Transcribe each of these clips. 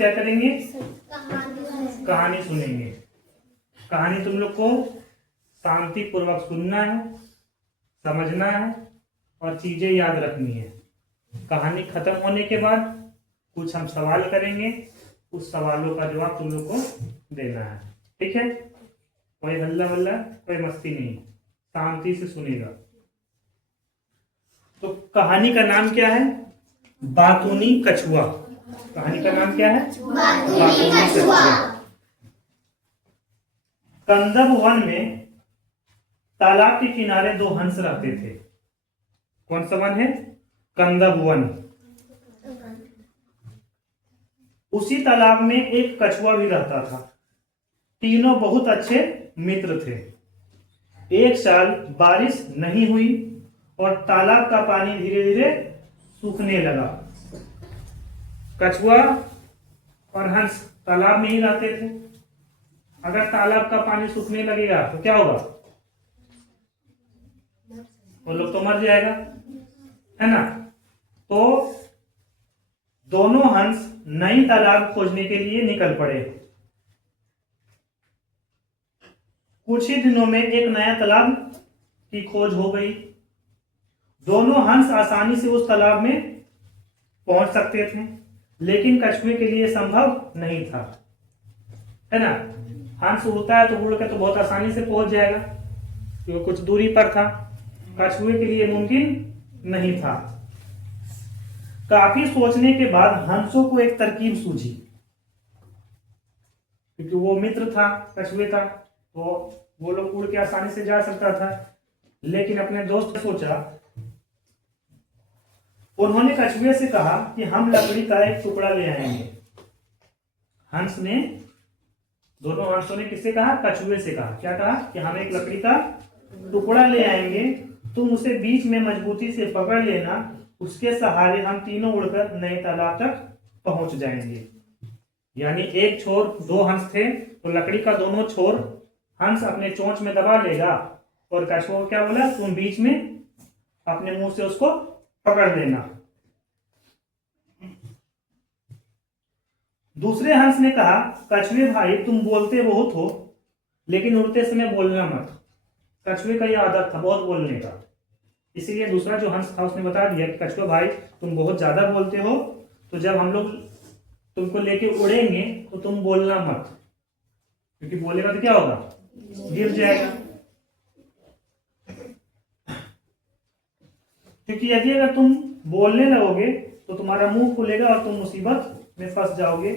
क्या करेंगे? कहानी सुनेंगे। कहानी तुम लोग को शांति पूर्वक सुनना है, समझना है और चीजें याद रखनी है। कहानी खत्म होने के बाद कुछ हम सवाल करेंगे, उस सवालों का जवाब तुम लोग को देना है। ठीक है? कोई हल्ला वल्ला, कोई मस्ती नहीं, शांति से सुनेगा। तो कहानी का नाम क्या है? बातूनी कछुआ। कहानी का नाम क्या है? बातूनी कछुआ। कंदब वन में तालाब के किनारे दो हंस रहते थे। कौन सा वन है? कंदब वन। उसी तालाब में एक कछुआ भी रहता था। तीनों बहुत अच्छे मित्र थे। एक साल बारिश नहीं हुई और तालाब का पानी धीरे धीरे सूखने लगा। कछुआ और हंस तालाब में ही रहते थे। अगर तालाब का पानी सूखने लगेगा तो क्या होगा? वो लोग तो मर जाएगा, है ना? तो दोनों हंस नई तालाब खोजने के लिए निकल पड़े। कुछ ही दिनों में एक नया तालाब की खोज हो गई। दोनों हंस आसानी से उस तालाब में पहुंच सकते थे, लेकिन कछुए के लिए संभव नहीं था, है ना? हंस उड़ता है तो उड़ के तो बहुत आसानी से पहुंच जाएगा, क्योंकि कुछ दूरी पर था। कछुए के लिए मुमकिन नहीं था। काफी सोचने के बाद हंसों को एक तरकीब सूझी, क्योंकि वो मित्र था, कछुए था, तो वो लोग उड़ के आसानी से जा सकता था। लेकिन अपने दोस्त ने सोचा, उन्होंने कछुए से कहा कि हम लकड़ी का एक टुकड़ा ले आएंगे। हंस ने, दोनों हंसों ने किससे कहा? कछुए से कहा। क्या कहा? कि हम एक लकड़ी का टुकड़ा ले आएंगे, तुम उसे बीच में मजबूती से पकड़ लेना, उसके सहारे हम तीनों उड़कर नए तालाब तक पहुंच जाएंगे। यानी एक छोर, दो हंस थे तो लकड़ी का दोनों छोर हंस अपने चोंच में दबा लेगा और कछुआ को क्या बोला? तुम बीच में अपने मुंह से उसको पकड़ लेना। दूसरे हंस ने कहा, कछुए भाई तुम बोलते बहुत हो, लेकिन उड़ते समय बोलना मत। कछुए का यह आदत था बहुत बोलने का, इसीलिए दूसरा जो हंस था उसने बता दिया कि कछुआ भाई तुम बहुत ज्यादा बोलते हो, तो जब हम लोग तुमको लेके उड़ेंगे तो तुम बोलना मत, क्योंकि बोलेगा तो क्या होगा? गिर जाएगा। क्योंकि यदि अगर तुम बोलने लगोगे तो तुम्हारा मुंह खुलेगा और तुम मुसीबत में फंस जाओगे।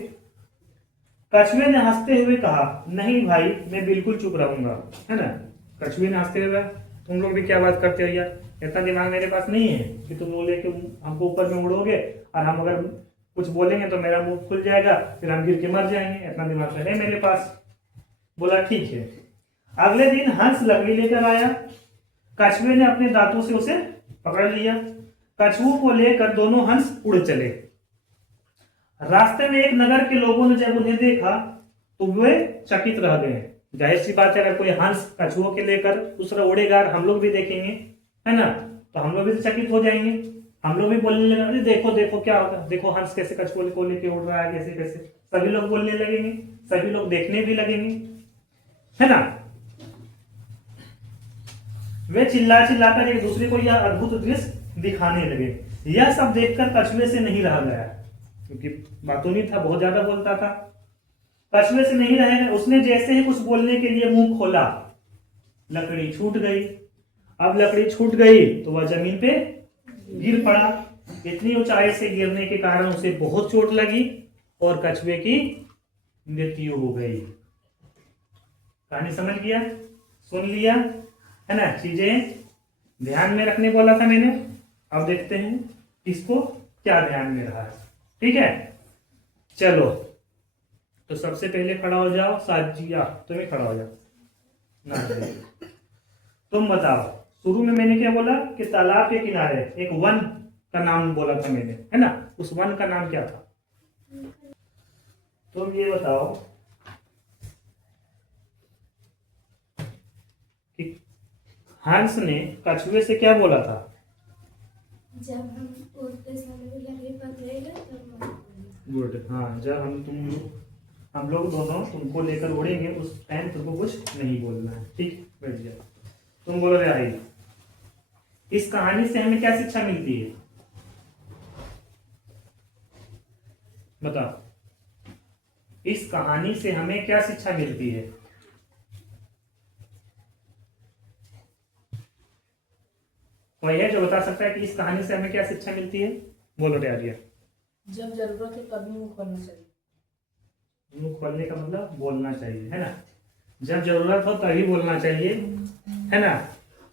कछुए ने हंसते हुए कहा, नहीं भाई मैं बिल्कुल चुप रहूंगा, है ना? कछुए ने हंसते हुए, तुम लोग भी क्या बात करते हो यार, इतना दिमाग मेरे पास नहीं है कि तुम लोग लेके हमको ऊपर में उड़ोगे और हम अगर कुछ बोलेंगे तो मेरा मुंह खुल जाएगा, फिर हम गिर के मर जाएंगे, इतना दिमाग तो है मेरे पास। बोला ठीक है। अगले दिन हंस लकड़ी लेकर आया। कछुए ने अपने दांतों से उसे पकड़ लिया। कछुओं को लेकर दोनों हंस उड़ चले। रास्ते में एक नगर के लोगों ने जब उन्हें देखा तो वे चकित रह गए। जाहिर सी बात है, अगर कोई हंस कछुओं के लेकर दूसरा उड़ेगा और हम लोग भी देखेंगे, है ना, तो हम लोग भी चकित हो जाएंगे। हम लोग भी बोलने लगे, अरे देखो देखो क्या होगा, देखो हंस कैसे कछुए को लेके उड़ रहा है, कैसे कैसे। सभी लोग बोलने लगेंगे, सभी लोग देखने भी लगेंगे, है ना? वे चिल्ला चिल्लाकर एक दूसरे को यह अद्भुत दृश्य दिखाने लगे। यह सब देखकर कछुए से नहीं रहा गया, क्योंकि बातूनी था, बहुत ज्यादा बोलता था। कछुए से नहीं रहे, उसने जैसे ही कुछ बोलने के लिए मुंह खोला, लकड़ी छूट गई। अब लकड़ी छूट गई तो वह जमीन पे गिर पड़ा। इतनी ऊंचाई से गिरने के कारण उसे बहुत चोट लगी और कछुए की मृत्यु हो गई। कहानी समझ गया? सुन लिया, है ना? चीजें ध्यान में रखने बोला था मैंने। अब देखते हैं किसको क्या ध्यान में रहा है। ठीक है, चलो तो सबसे पहले खड़ा हो जाओ। साजिया तुम ही खड़ा हो जाओ ना। तुम बताओ, शुरू में मैंने क्या बोला कि तालाब के किनारे एक वन का नाम बोला था मैंने, है ना? उस वन का नाम क्या था? तुम ये बताओ कि हंस ने कछुए से क्या बोला था? जब हम उड़ते समय लकड़ी पकड़ेगा तब गुड। हाँ, जब हम लोग दोनों तुमको लेकर उड़ेंगे उस टाइम तुमको कुछ नहीं बोलना है, ठीक? बैठ जाओ। तुम बोलो राही, इस कहानी से हमें क्या शिक्षा मिलती है? बताओ, इस कहानी से हमें क्या शिक्षा मिलती है? कोई है जो बता सकता है कि इस कहानी से हमें क्या शिक्षा मिलती है? बोलो तैयारिया। जब जरूरत है तभी मुंह खोलना चाहिए। मुंह खोलने का मतलब बोलना चाहिए, है ना? जब जरूरत हो तभी बोलना चाहिए, है ना?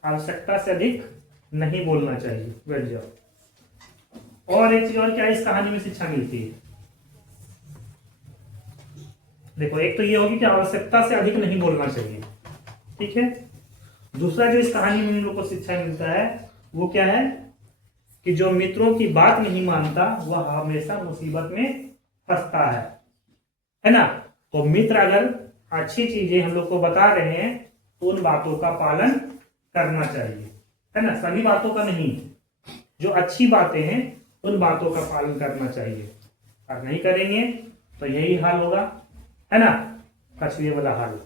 आवश्यकता से अधिक नहीं बोलना चाहिए। बैठ जाओ। और एक चीज और क्या इस कहानी में शिक्षा मिलती है? देखो, एक तो ये होगी कि आवश्यकता से अधिक नहीं बोलना चाहिए, ठीक है? दूसरा जो इस कहानी में हम लोग को शिक्षा मिलता है वो क्या है कि जो मित्रों की बात नहीं मानता वह हमेशा मुसीबत में फंसता है ना? तो मित्र अगर अच्छी चीजें हम लोग को बता रहे हैं तो उन बातों का पालन करना चाहिए, है ना? सभी बातों का नहीं, जो अच्छी बातें हैं उन बातों का पालन करना चाहिए। और नहीं करेंगे तो यही हाल होगा, है ना? कछुए वाला हाल।